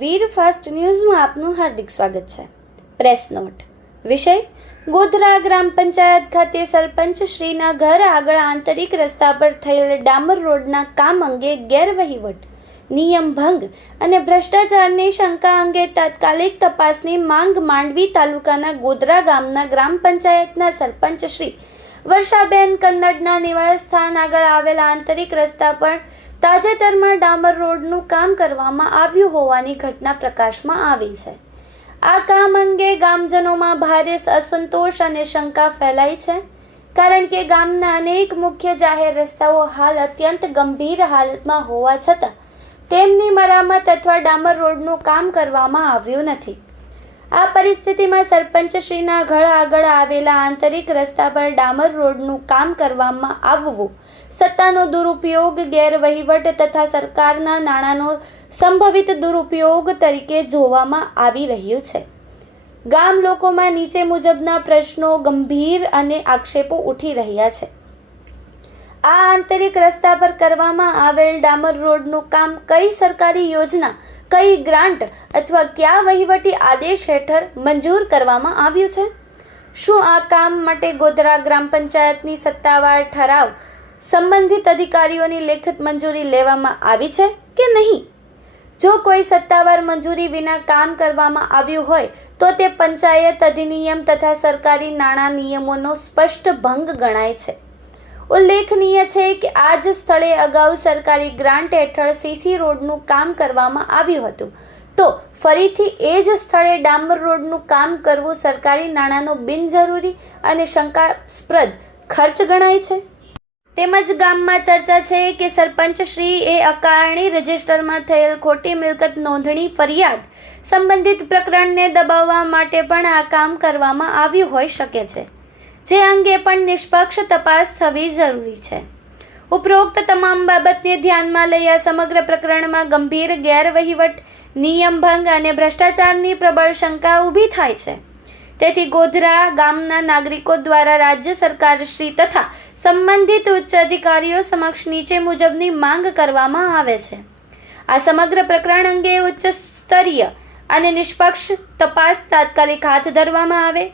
વીર fast ન્યૂઝમાં આપનું હાર્દિક સ્વાગત છે। પ્રેસ નોટ વિષય ગોધરા ગ્રામ પંચાયત ખાતે સરપંચ શ્રીના ઘર આગળ આંતરિક રસ્તા પર થયેલ ડામર રોડના કામ અંગે ગેરવહીવટ, નિયમ ભંગ અને ભ્રષ્ટાચારની શંકા અંગે તાત્કાલિક તપાસની માંગ માંડવી તાલુકાના ગોધરા ગામના ગ્રામ પંચાયતના સરપંચ શ્રી વર્ષાબેન કન્નડના નિવાસ સ્થાન આગળ આવેલા આંતરિક રસ્તા પર તાજેતરમાં ડામર રોડનું કામ કરવામાં આવ્યું હોવાની ઘટના પ્રકાશમાં આવી છે। આ કામ અંગે ગામજનોમાં ભારે અસંતોષ અને શંકા ફેલાઈ છે, કારણ કે ગામના અનેક મુખ્ય જાહેર રસ્તાઓ હાલ અત્યંત ગંભીર હાલતમાં હોવા છતાં તેમની મરામત અથવા ડામર રોડનું કામ કરવામાં આવ્યું નથી। આ પરિસ્થિતિમાં સરપંચશ્રીના ઘર આગળ આવેલા આંતરિક રસ્તા પર ડામર રોડનું કામ કરવામાં આવવું સત્તાનો દુરુપયોગ, ગેરવહીવટ તથા સરકારના નાણાંનો સંભવિત દુરુપયોગ તરીકે જોવામાં આવી રહ્યું છે। ગામ લોકોમાં નીચે મુજબના પ્રશ્નો ગંભીર અને આક્ષેપો ઉઠી રહ્યા છે। આ આંતરિક રસ્તા પર કરવામાં આવેલ ડામર રોડનું કામ કઈ સરકારી યોજના, કઈ ગ્રાન્ટ અથવા કયા વહીવટી આદેશ હેઠળ મંજૂર કરવામાં આવ્યું છે? શું આ કામ માટે ગોધરા ગ્રામ પંચાયતની સત્તાવાર ઠરાવ, સંબંધિત અધિકારીઓની લેખિત મંજૂરી લેવામાં આવી છે કે નહીં? જો કોઈ સત્તાવાર મંજૂરી વિના કામ કરવામાં આવ્યું હોય તો તે પંચાયત અધિનિયમ તથા સરકારી નાણાં નિયમોનો સ્પષ્ટ ભંગ ગણાય છે। ઉલ્લેખનીય છે કે આ જ સ્થળે અગાઉ સરકારી ગ્રાન્ટ હેઠળ સીસી રોડનું કામ કરવામાં આવ્યું હતું, તો ફરીથી એ જ સ્થળે ડામર રોડનું કામ કરવું સરકારી નાણાંનો બિનજરૂરી અને શંકાસ્પદ ખર્ચ ગણાય છે। તેમજ ગામમાં ચર્ચા છે કે સરપંચશ્રી એ અકારણી રજિસ્ટરમાં થયેલ ખોટી મિલકત નોંધણી ફરિયાદ સંબંધિત પ્રકરણને દબાવવા માટે પણ આ કામ કરવામાં આવ્યું હોઈ શકે છે, જે અંગે પણ નિષ્પક્ષ તપાસ થવી જરૂરી છે। ઉપરોક્ત તમામ બાબતને ધ્યાનમાં લઈ આ સમગ્ર પ્રકરણમાં ગંભીર ગેરવહીવટ, નિયમ ભંગ અને ભ્રષ્ટાચારની પ્રબળ શંકા ઊભી થાય છે। તેથી ગોધરા ગામના નાગરિકો દ્વારા રાજ્ય સરકારશ્રી તથા સંબંધિત ઉચ્ચ અધિકારીઓ સમક્ષ નીચે મુજબની માંગ કરવામાં આવે છે। આ સમગ્ર પ્રકરણ અંગે ઉચ્ચ સ્તરીય અને નિષ્પક્ષ તપાસ તાત્કાલિક હાથ ધરવામાં આવે।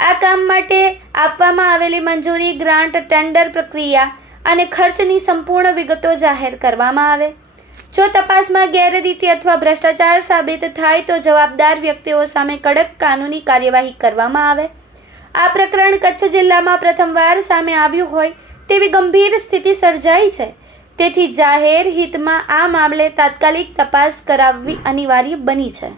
આ કામ માટે આપવામાં આવેલી મંજૂરી, ગ્રાન્ટ, ટેન્ડર પ્રક્રિયા અને ખર્ચની સંપૂર્ણ વિગતો જાહેર કરવામાં આવે। જો તપાસમાં ગેરરીતિ અથવા ભ્રષ્ટાચાર સાબિત થાય તો જવાબદાર વ્યક્તિઓ સામે કડક કાનૂની કાર્યવાહી કરવામાં આવે। આ પ્રકરણ કચ્છ જિલ્લામાં પ્રથમવાર સામે આવ્યું હોય તેવી ગંભીર સ્થિતિ સર્જાઈ છે, તેથી જાહેર હિતમાં આ મામલે તાત્કાલિક તપાસ કરાવવી અનિવાર્ય બની છે।